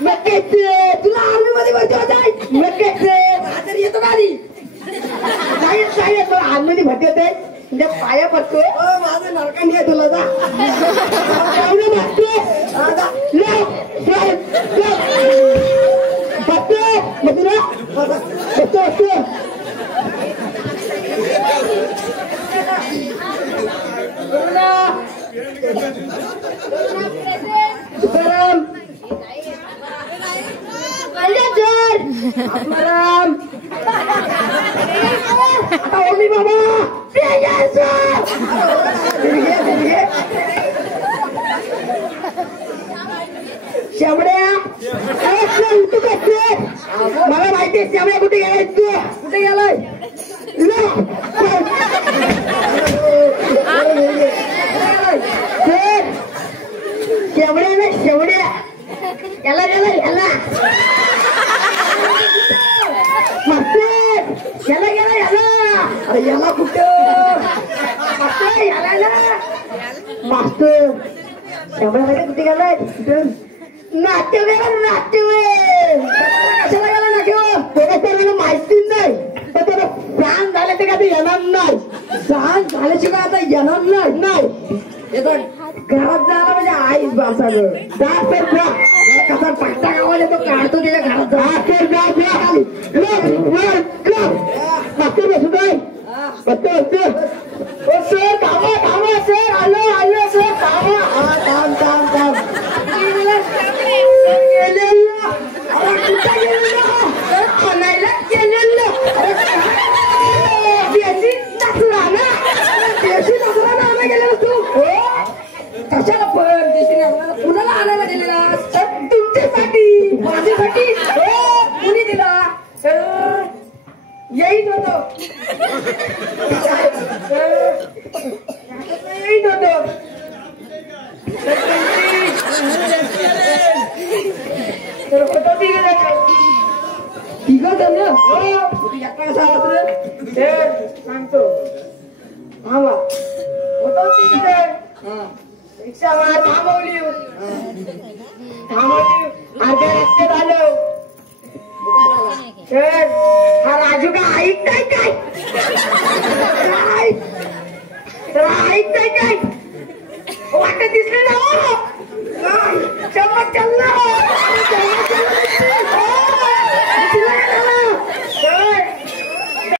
नक्कीच तुला आर्मी मध्ये भरती होताय नक्कीच तरी येतो का आधी नाही तुला आर्मी मध्ये भरती होते म्हणजे पाया पडतो माझं नरकांनी आहे तुला जा शेवड्या मला माहिती आहे शेवड्या कुठे गेलाय तू कुठे गेलाय शेवड्या ना शेवड्या याला गेला याला याला गेला याला याला कुठं याला मास्तर शेवड्या कुठे गेलाय नाट्य नाट्य कशाला गेला नाट्य माहिती नाही पण त्याला फॅन झाले ते काय येणार नाही फॅन झाल्याशिवाय आता येणार नाही घरात जायला म्हणजे आईच बसायला कसा पट्टा गावाला तो काढतो त्याच्या घरात सर कामा कामा सर आलो आलो सर कामा काम काम काम कशाला पण कुणाला आणायला गेलेला तुमच्यासाठी माझ्यासाठी कुणी दिला येईन होतो येईन होतो तर होतो तिघ जण एका सांगतो थांबा होतो रिक्षावर थांबवली अर्ध्या रस्त्यात आलो हा राजू का ऐक काय काय